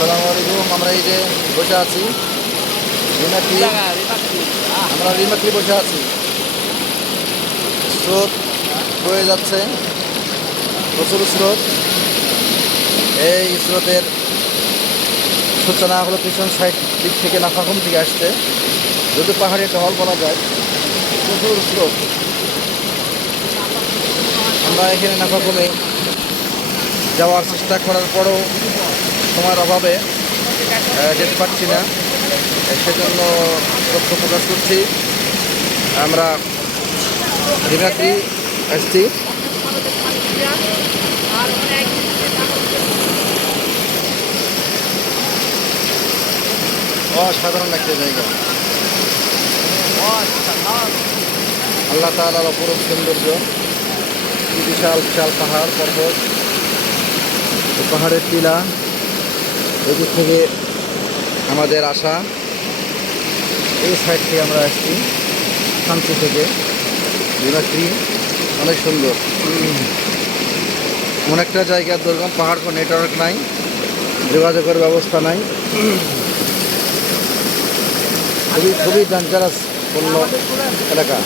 আসসালামু আলাইকুম। আমরা এই যে বসে আছি রিমাকলি, আমরা রিমাকলি বসে আছি। স্রোত বয়ে যাচ্ছে, প্রচুর স্রোত। এই স্রোতের সূচনা হলো পিছন সাইড দিক থেকে, নাফাখুম থেকে আসছে। যদি পাহাড়ি টহল বলা যায়, প্রচুর স্রোত। আমরা এখানে নাফাখুমে যাওয়ার চেষ্টা করার পরও সময়ের অভাবে যেতে পারছি না, সেজন্য দুঃখ প্রকাশ করছি। আমরা রিমাকলি আসছি। অসাধারণ একটা জায়গা, আল্লাহ তাআলার অপরূপ সৌন্দর্য। বিশাল বিশাল পাহাড় পর্বত, পাহাড়ের টিলা। এদিক থেকে আমাদের আসা, এই সাইড থেকে আমরা আসছি শান্তি থেকে। রিমাকলি অনেক সুন্দর, এমন একটা জায়গা, দুর্গম পাহাড়, কোনো নেটওয়ার্ক নাই, যোগাযোগের ব্যবস্থা নাই, খুবই খুবই ডেঞ্জারাস পূর্ণ এলাকা।